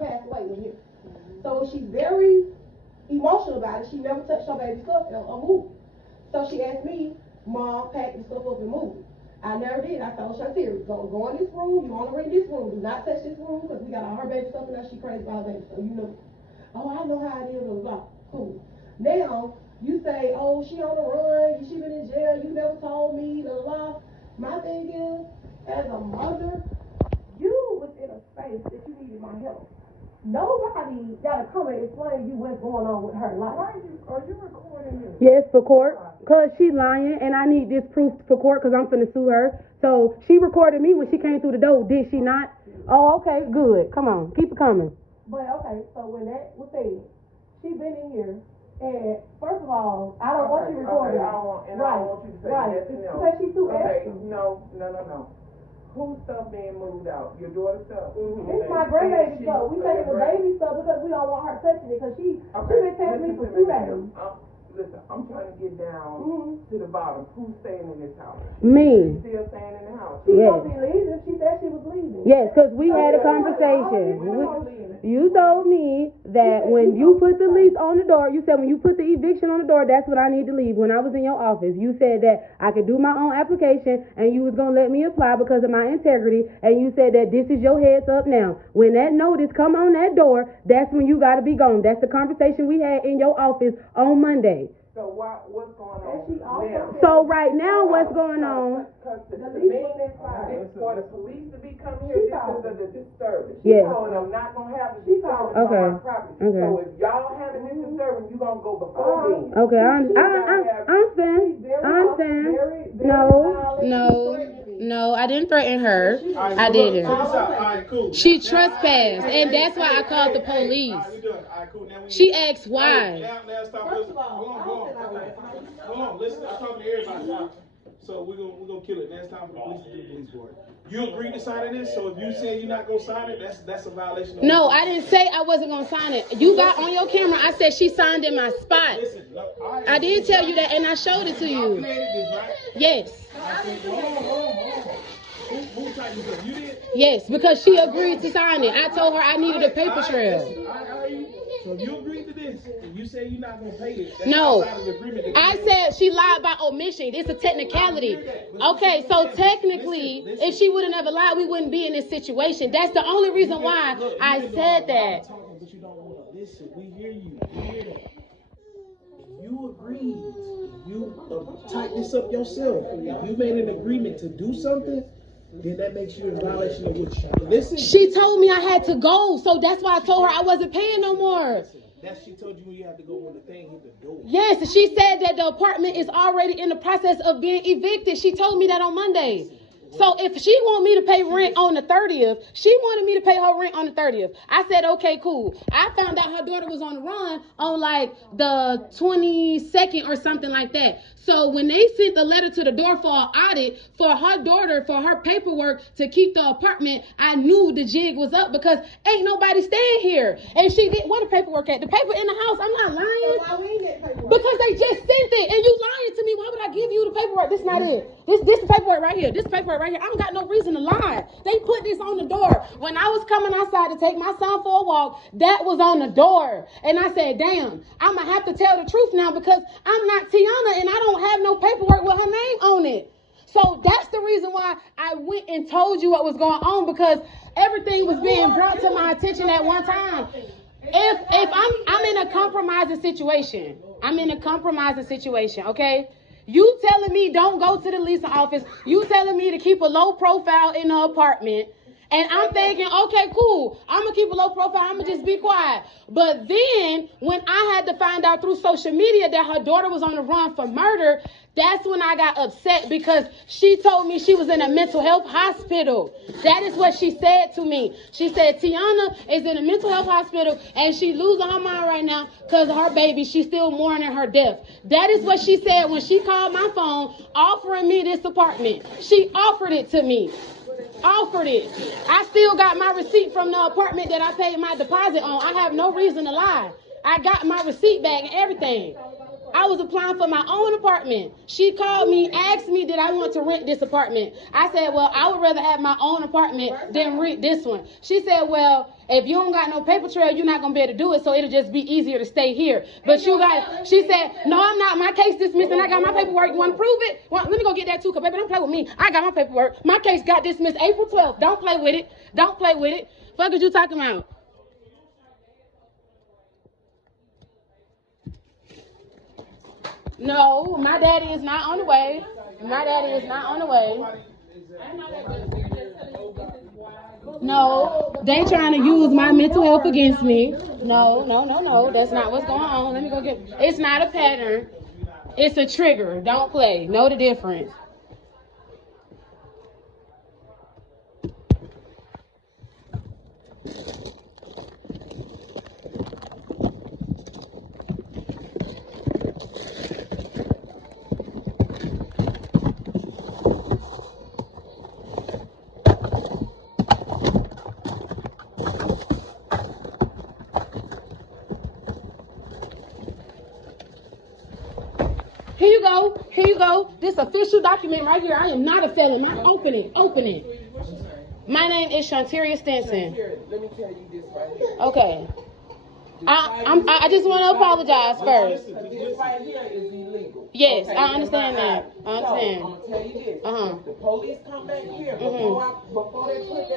passed away in here. So she's very emotional about it. She never touched her baby stuff or moved. So she asked me, Mom, pack the stuff up and move it. I never did. I told Shantiria, go in this room. You only in this room. Do not touch this room because we got all her baby stuff and now she crazy about her baby stuff. You know. Oh, I know how it is. Blah, blah. Cool. Now, you say, oh, she on the run. She been in jail. You never told me. Blah, blah. My thing is, as a mother, you was in a space that you needed my help. Nobody gotta come and explain to you what's going on with her life. Are you recording this? Yes, for court. Cause she lying and I need this proof for court cause I'm finna sue her. So she recorded me when she came through the door, did she not? Oh, okay, good. Come on, keep it coming. But okay, so when that was said, she been in here and first of all, I don't want you recording. I don't want you to say yes and no. Because she's too extra. No. Whose stuff being moved out? Your daughter's stuff? It's my grandbaby stuff. We taking the baby stuff because we don't want her touching it because she been telling me for 2 days. Listen, I'm trying to get down to the bottom. Who's staying in this house? Me. She's still staying in the house? She's supposed to be leaving. She said she was leaving. Yes, because we had a conversation. You told me that when you put the lease on the door, you said when you put the eviction on the door, that's when I need to leave. When I was in your office, you said that I could do my own application and you was going to let me apply because of my integrity. And you said that this is your heads up now. When that notice come on that door, that's when you got to be gone. That's the conversation we had in your office on Monday. So what's going on now? So right now, what's going on? Because for the police to be coming here, this is a disturbance. Yeah. So I'm not going to have a disturbance on my property. Okay. So if y'all having this disturbance, you're going to go before me. Okay, I understand. No, I didn't threaten her. I didn't. Alright, cool. She trespassed, and that's why I called the police. She asked why. Now stop. Hold on. Listen, I'm talking to everybody now. So we're gonna kill it. Now it's time for the police to do the police work. You agreed to sign this, so if you say you're not gonna sign it, that's a violation of No, I didn't say I wasn't gonna sign it. You got on your camera, I said she signed in my spot. Listen, look, I did tell you that and I showed it to you. Yes. Who typed this up? You did? Yes, because she agreed to sign it. I told her I needed a paper trail. So if you agreed to this, and you say you're not gonna pay it, that's no, outside of the agreement. I said she lied by omission. It's a technicality. Okay, so technically, if she would have never lied, we wouldn't be in this situation. That's the only reason why I said that. But you don't want to listen. We hear you. We hear that. You agreed. You typed this up yourself. If you made an agreement to do something, then that makes you in violation of what you listen. She told me I had to go, so that's why I told her I wasn't paying no more. That she told you have to go when the thing hit the door. Yes, she said that the apartment is already in the process of being evicted. She told me that on Monday. So if she want me to pay rent on the 30th, she wanted me to pay her rent on the 30th. I said, okay, cool. I found out her daughter was on the run on like the 22nd or something like that. So when they sent the letter to the door for an audit for her daughter, for her paperwork to keep the apartment, I knew the jig was up because ain't nobody staying here. And she didn't want the paperwork at. The paper in the house, I'm not lying. So why we ain't get paperwork? Because they just sent it and you lying to me. Why would I give you the paperwork? This not it. This is paperwork right here. This paperwork right here. I don't got no reason to lie. They put this on the door. When I was coming outside to take my son for a walk, that was on the door. And I said, damn, I'm going to have to tell the truth now because I'm not Tiana and I don't have no paperwork with her name on it. So that's the reason why I went and told you what was going on because everything was being brought to my attention at one time. If I'm in a compromising situation, okay? You telling me don't go to the leasing office. You telling me to keep a low profile in the apartment. And I'm thinking, okay, cool. I'm going to keep a low profile. I'm going to just be quiet. But then when I had to find out through social media that her daughter was on the run for murder, that's when I got upset because she told me she was in a mental health hospital. That is what she said to me. She said, Tiana is in a mental health hospital and she's losing her mind right now because of her baby. She's still mourning her death. That is what she said when she called my phone offering me this apartment. She offered it to me. Offered it. I still got my receipt from the apartment that I paid my deposit on. I have no reason to lie. I got my receipt back and everything. I was applying for my own apartment. She called me, asked me, did I want to rent this apartment? I said, well, I would rather have my own apartment than rent this one. She said, well, if you don't got no paper trail, you're not going to be able to do it, so it'll just be easier to stay here. But you got, she said, no, I'm not. My case dismissed, and I got my paperwork. You want to prove it? Well, let me go get that too, because, baby, don't play with me. I got my paperwork. My case got dismissed April 12th. Don't play with it. Don't play with it. Fuck is you talking about? No, my daddy is not on the way. My daddy is not on the way. No, they trying to use my mental health against me. No. That's not what's going on. Let me go get. It's not a pattern. It's a trigger. Don't play. Know the difference. Here you go. This official document right here. I am not a felon. Open it. My name is Shanteria Stinson. Let me tell you this right here. Okay. I just want to apologize first. This right here is illegal. Yes, Okay, I understand that. I understand. So, I'm gonna tell you this. Uh-huh. If the police come back here before they put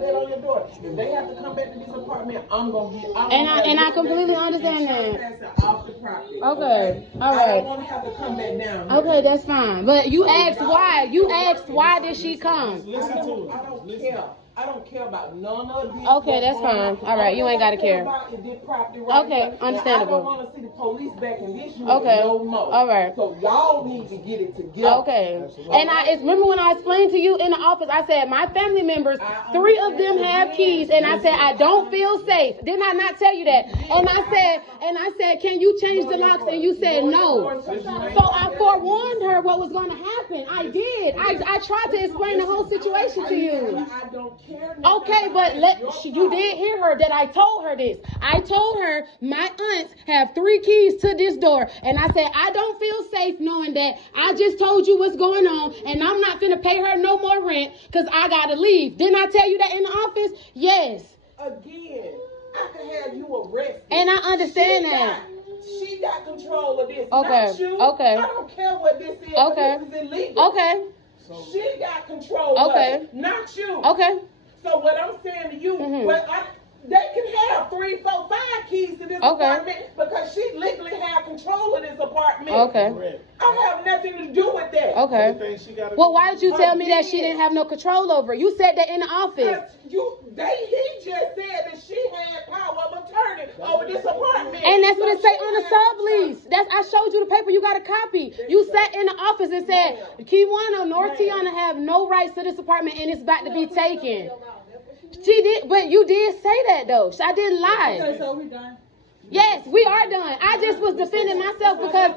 that on your door, if they have to come back to this apartment, I'm gonna get. I completely understand that. Off the property. Okay. All I right. don't want to have to come back down. Okay, that's fine. But you asked why. You asked why did she come? I don't care about none of this. Okay, that's fine. All right, you ain't gotta care. Okay, understandable. I don't want to see the police back in this unit Okay. no more. All right. So y'all need to get it together. Okay. And remember when I explained to you in the office, I said my family members, 3 of them have keys, and I said I don't feel safe. Didn't I not tell you that? And I said, can you change the locks? And you said no. So I forewarned her what was going to happen. I did. I tried to explain the whole situation to you. I don't care. Okay, but you did hear her that I told her this. I told her my aunts have 3 keys to this door, and I said I don't feel safe knowing that I just told you what's going on, and I'm not finna pay her no more rent because I gotta leave. Didn't I tell you that in the office? Yes. Again, I can have you arrested. And I understand that. She got control of this. Okay. Not you. Okay. I don't care what this is. Okay. This is illegal. Okay. She got control Okay. of it. Not you. Okay. So what I'm saying to you, they can have 3, 4, 5 keys to this apartment because she legally have control of this apartment. Okay. I have nothing to do with that. Okay. Well, why did you tell me that she didn't have no control over it? You said that in the office. He just said that she had power of attorney over this apartment. And that's what it say on the sublease. I showed you the paper. You got a copy. You sat in the office and said, Kiwana nor Tiana have no rights to this apartment and it's about to be taken. She did, but you did say that though. I didn't lie. Okay, so we done. Yes, we are done. I just was defending myself because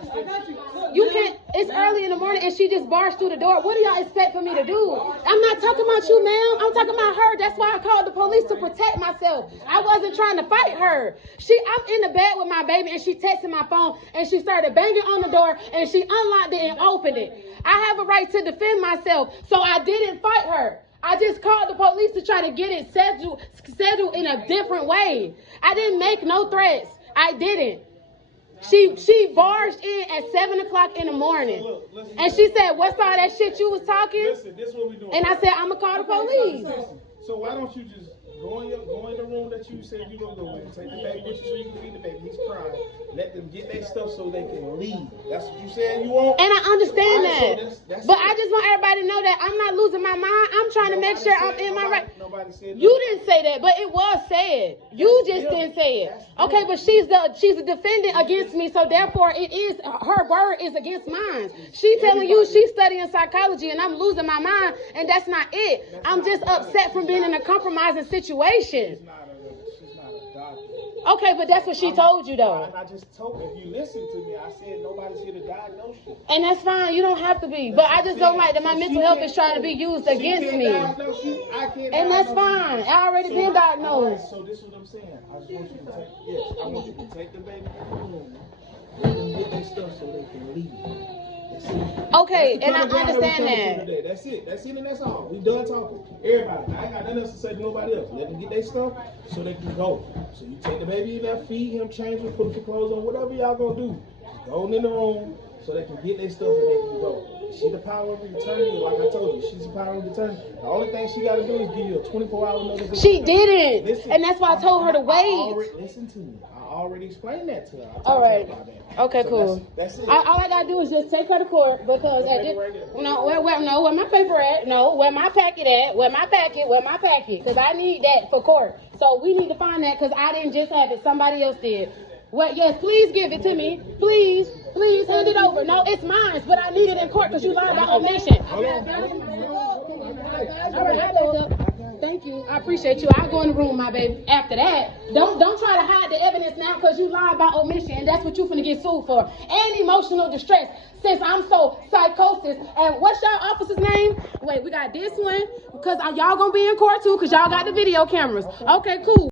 you can't. It's early in the morning and she just barged through the door. What do y'all expect for me to do? I'm not talking about you, ma'am. I'm talking about her. That's why I called the police to protect myself. I wasn't trying to fight her. I'm in the bed with my baby and she texted my phone and she started banging on the door and she unlocked it and opened it. I have a right to defend myself, so I didn't fight her. I just called the police to try to get it scheduled in a different way. I didn't make no threats. I didn't. She barged in at 7 o'clock in the morning. And she said, what's all that shit you was talking? Listen, this is what we doing. And I said, I'm going to call the police. So why don't you just go in the room that you said you're going to go in, take the baby with you so you can feed the baby. He's crying. Let them get their stuff so they can leave. That's what you said you want? And I understand that. That's but it. I just want everybody to know that I'm not losing my mind. I'm trying to make sure I'm in my right. Nobody said You didn't say that, but it was said. You just didn't say it. Okay, but she's a defendant against me, so therefore it is her word is against mine. She telling you she's studying psychology and I'm losing my mind, and that's not it. I'm just upset from being in a compromising situation. She's not a doctor. Okay, but that's what she told you though. And I just told her, if you listen to me, I said nobody's here to diagnose you. And that's fine. You don't have to be. But I just don't like that my mental health is trying to be used against me. And that's fine. I already been diagnosed. So this is what I'm saying. I just want you to take the baby in the room. Let them get their stuff so they can leave. That's it. Okay, That's the and I common ground understand we're coming that. to today. That's it. That's it, and that's all. We done talking. Everybody. I ain't got nothing else to say to nobody else. Let them get their stuff so they can go. So you take the baby in there, feed him, change him, put him some clothes on, whatever y'all gonna do. Just go in the room so they can get their stuff and they can go. She the power of attorney, like I told you. She's the power of attorney. The only thing she got to do is give you a 24-hour notice. She didn't, Listen, and that's why I told her to wait. Listen to me. I already explained that to her. All right. Okay, So cool. That's it. All I gotta do is just take her to court because at this, where my paper at? No, where my packet at? Where my packet? Because I need that for court. So we need to find that because I didn't just have it. Somebody else did. Well, yes, please give it to me. Please hand it over. No, it's mine, but I need it in court because you lied about omission. All right, thank you. I appreciate you. I'll go in the room, my baby. After that, don't try to hide the evidence now because you lied about omission, and that's what you finna get sued for. And emotional distress, since I'm so psychosis. And what's your officer's name? Wait, we got this one because y'all gonna be in court too because y'all got the video cameras. Okay, cool.